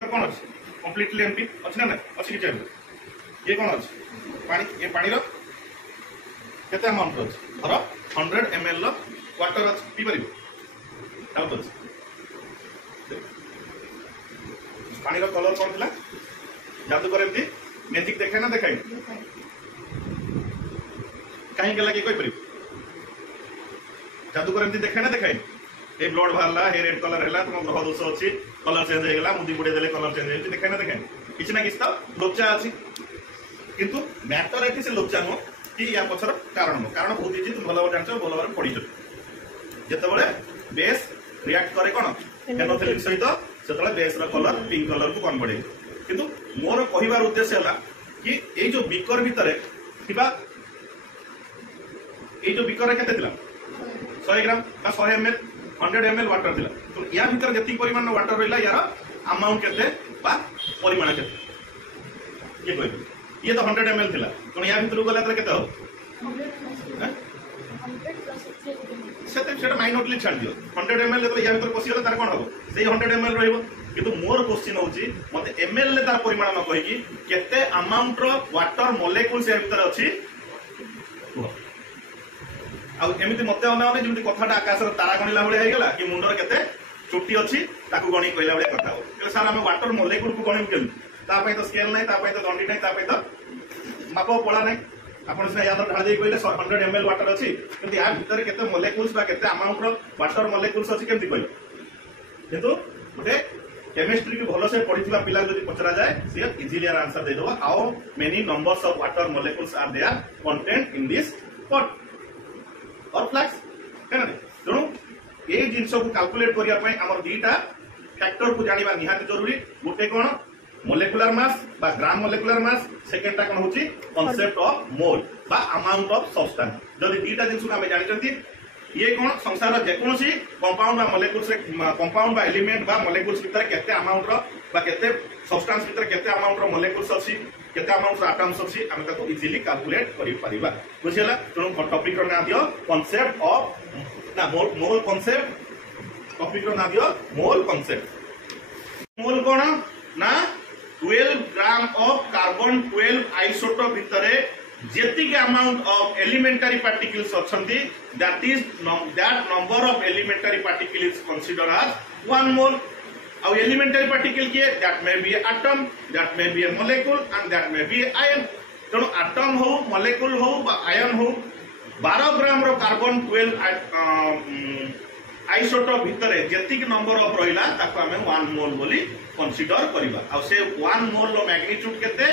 कौन अच्छे completely MT अच्छे ना अच्छी किसी ये कौन अच्छे पानी ये पानी केते अमाउंट अच्छे धर 100 ml वाटर अच्छे पी पार डाउट अच्छे पानी कलर कौन था जादूगर एमती मैजिक देखाए ना देखाई कहीं गला किए कहीपर जादूगर एमती देखाए ना देखाई ये ब्लड बाहरला ये रेड कलर है तुम ग्रह दोष अच्छी कलर चेंज होगा मुदी बुड़े देले कलर चेंज हो देखाए ना देखाए किसी ना किसी तो लोचा अच्छी किंतु मैटर ये से लोचा नुह कि या पछर कारण कारण बहुत इजी तुम भल जान भल भाव पढ़ी जिते बेस रिएक्ट करे कौन फेनोलिक सहित से बेस कलर पिंक कलर को कन्वर्ट किंतु मोर कहबार उद्देश्य है कि ये जो बिकर भितर ये जो बिकर के 100 ग्राम 100 ml 100 ml वाटर थिला तो या भीतर जति परिमाण वाटर रहिला यार अमाउंट केते बा परिमाण केते ये कोइ ये तो 100 ml थिला तो या भीतर गला त केते हो सेटा माइनोटली छाड़ दियो 100 ml तो या भीतर पसी गला तार कोन हो सेही 100 ml रहइबो किंतु मोर क्वेश्चन होची मते ml ले तार परिमाण न कहि कि केते अमाउंट रो वाटर मोलेक्युल्स या भीतर अछि एमती मत अनावने जमी कथा आकाश तारा गणिला भाई होगा कि मुंडर के चुट्टी अच्छी गणी कहला भाई कथा हो सार आम वाटर मोलेक्युल को गणिबू केमती तो स्केल ना तो दंडी ना तो माप पड़ा ना आप ढाल दे कहले 100 ml वाटर अच्छी कि या भितर केते मोलेक्युल्स बा केते अमाउंट रो वाटर मोलेक्युल्स अच्छी केमती कहले किंतु गोटे केमिस्ट्री की भल से पढ़ी पिला जब पचरा जाए सी इजिली आंसर दे दो how many numbers of water molecules are there content in this pot और फ्लैक्स है ना तेणु ये जिनस को कैलकुलेट करने आम दीटा फैक्टर को जाना निहाती जरूरी गोटे कौन मोलेकुलर मास बा ग्राम मोलेकुलर मास सेकेंडटा कौन होची कांसेप्ट ऑफ मोल बा अमाउंट ऑफ सब्सटेंस जदि दीटा जिनस को आम जानी ये कौन संसार जेकोसी कंपाउंड बा मोलेकुल्स कंपाउंड बा एलिमेंट बा मोलेकुल्स भीतर केते अमाउंट रो बा केते सब्सटेंस भीतर केते अमाउंट रो मोलेकुल्स अछि केते अमाउंट आटम्स अछि हम ताको इजीली कैलकुलेट करि परिबा बुझिला तेणु टॉपिक रो ना दियो कांसेप्ट ऑफ ना मोल कांसेप्ट टॉपिक रो ना दियो मोल कांसेप्ट मोल कोन ना 12 ग्राम ऑफ कार्बन 12 आइसोटोप भितरे जेतिक अमाउंट ऑफ एलिमेंटरी पार्टिकल्स अछंती that number of elementary particle is considered as 1 mole और एलिमेंटरी पार्टिकल किए that may be atom that may be a molecule and that may be ion तेणु atom हो molecule हो बा ion हो 12 ग्राम रो carbon 12 isotope भितर जेतिक number of रहिला ताको हमें 1 मोल बोली कंसीडर करिबा आ से 1 मोल रो मैग्नीट्यूड केते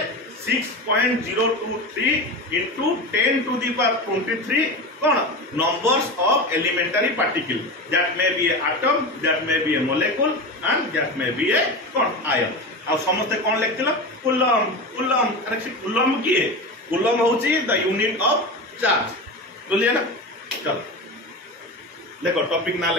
6.023 into 10 to the power 23 कौन numbers of elementary particle that may be a atom that may be a molecule and that may be a कौन आयन आ समस्त कौन लिखथिला कूलम कूलम अरे से कूलम किए कूलम होची द यूनिट ऑफ चार्ज बोलिए ना चलो देखो टॉपिक ना